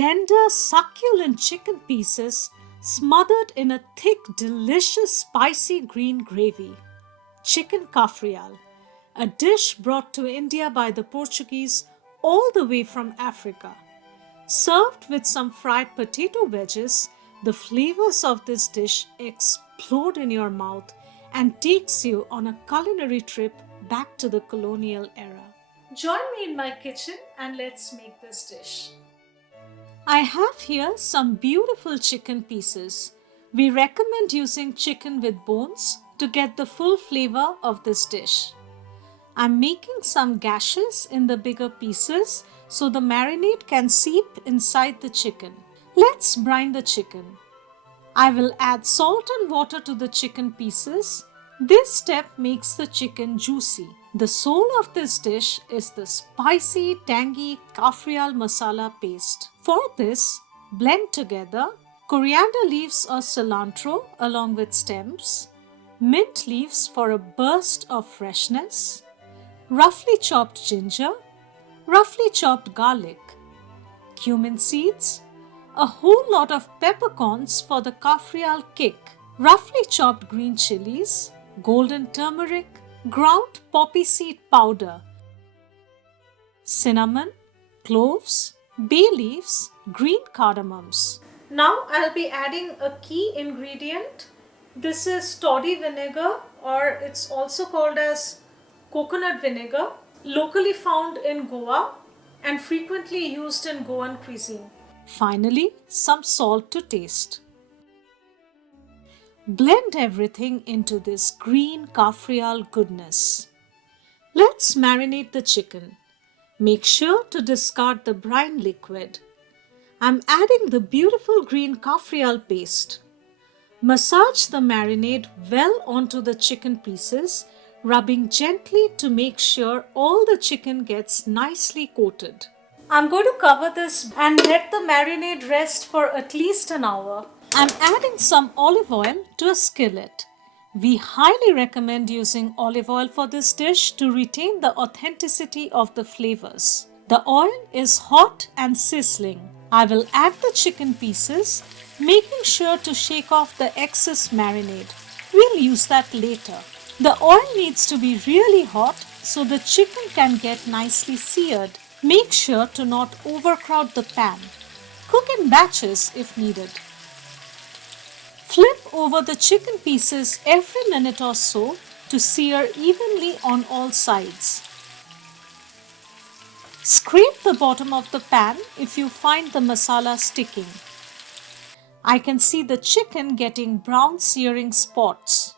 tender, succulent chicken pieces smothered in a thick, delicious, spicy green gravy. Chicken Cafreal, a dish brought to India by the Portuguese all the way from Africa. Served with some fried potato wedges, the flavors of this dish explode in your mouth and takes you on a culinary trip back to the colonial era. Join me in my kitchen and let's make this dish. I have here some beautiful chicken pieces. We recommend using chicken with bones to get the full flavor of this dish. I'm making some gashes in the bigger pieces so the marinade can seep inside the chicken. Let's brine the chicken. I will add salt and water to the chicken pieces. This step makes the chicken juicy. The soul of this dish is the spicy, tangy Cafreal masala paste. For this, blend together coriander leaves or cilantro along with stems, mint leaves for a burst of freshness, roughly chopped ginger, roughly chopped garlic, cumin seeds, a whole lot of peppercorns for the Cafreal kick, roughly chopped green chilies, golden turmeric, ground poppy seed powder, cinnamon, cloves, bay leaves, green cardamoms. Now I'll be adding a key ingredient. This is toddy vinegar, or it's also called as coconut vinegar, locally found in Goa and frequently used in Goan cuisine. Finally, some salt to taste. Blend everything into this green Cafreal goodness. Let's marinate the chicken. Make sure to discard the brine liquid. I'm adding the beautiful green Cafreal paste. Massage the marinade well onto the chicken pieces, rubbing gently to make sure all the chicken gets nicely coated. I'm going to cover this and let the marinade rest for at least an hour. I'm adding some olive oil to a skillet. We highly recommend using olive oil for this dish to retain the authenticity of the flavors. The oil is hot and sizzling. I will add the chicken pieces, making sure to shake off the excess marinade. We'll use that later. The oil needs to be really hot so the chicken can get nicely seared. Make sure to not overcrowd the pan. Cook in batches if needed. Flip over the chicken pieces every minute or so to sear evenly on all sides. Scrape the bottom of the pan if you find the masala sticking. I can see the chicken getting brown searing spots.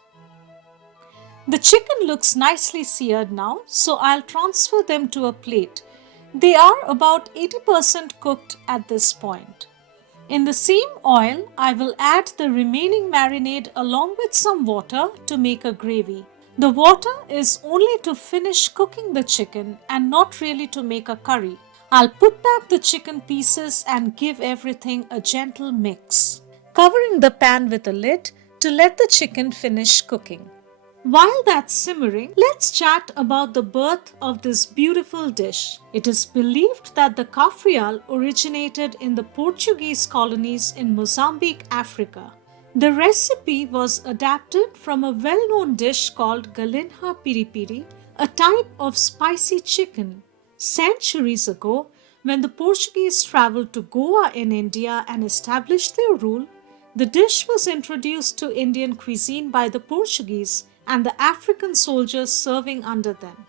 The chicken looks nicely seared now, so I'll transfer them to a plate. They are about 80% cooked at this point. In the same oil, I will add the remaining marinade along with some water to make a gravy. The water is only to finish cooking the chicken and not really to make a curry. I'll put back the chicken pieces and give everything a gentle mix, covering the pan with a lid to let the chicken finish cooking. While that's simmering, let's chat about the birth of this beautiful dish. It is believed that the Cafreal originated in the Portuguese colonies in Mozambique, Africa. The recipe was adapted from a well-known dish called galinha piripiri, a type of spicy chicken. Centuries ago, when the Portuguese traveled to Goa in India and established their rule, the dish was introduced to Indian cuisine by the Portuguese and the African soldiers serving under them.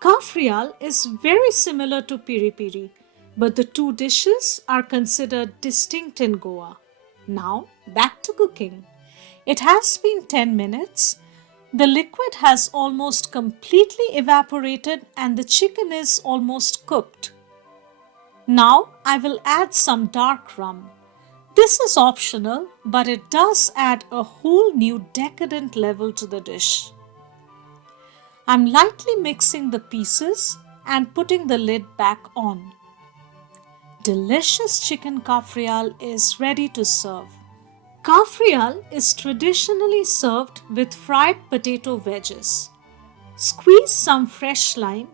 Cafreal is very similar to piri-piri, but the two dishes are considered distinct in Goa. Now, back to cooking. It has been 10 minutes. The liquid has almost completely evaporated and the chicken is almost cooked. Now, I will add some dark rum. This is optional, but it does add a whole new decadent level to the dish. I'm lightly mixing the pieces and putting the lid back on. Delicious chicken Cafreal is ready to serve. Cafreal is traditionally served with fried potato wedges. Squeeze some fresh lime,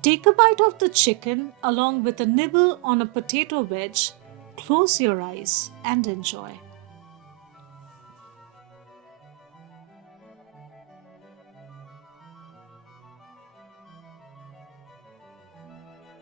take a bite of the chicken along with a nibble on a potato wedge, Close your eyes and enjoy.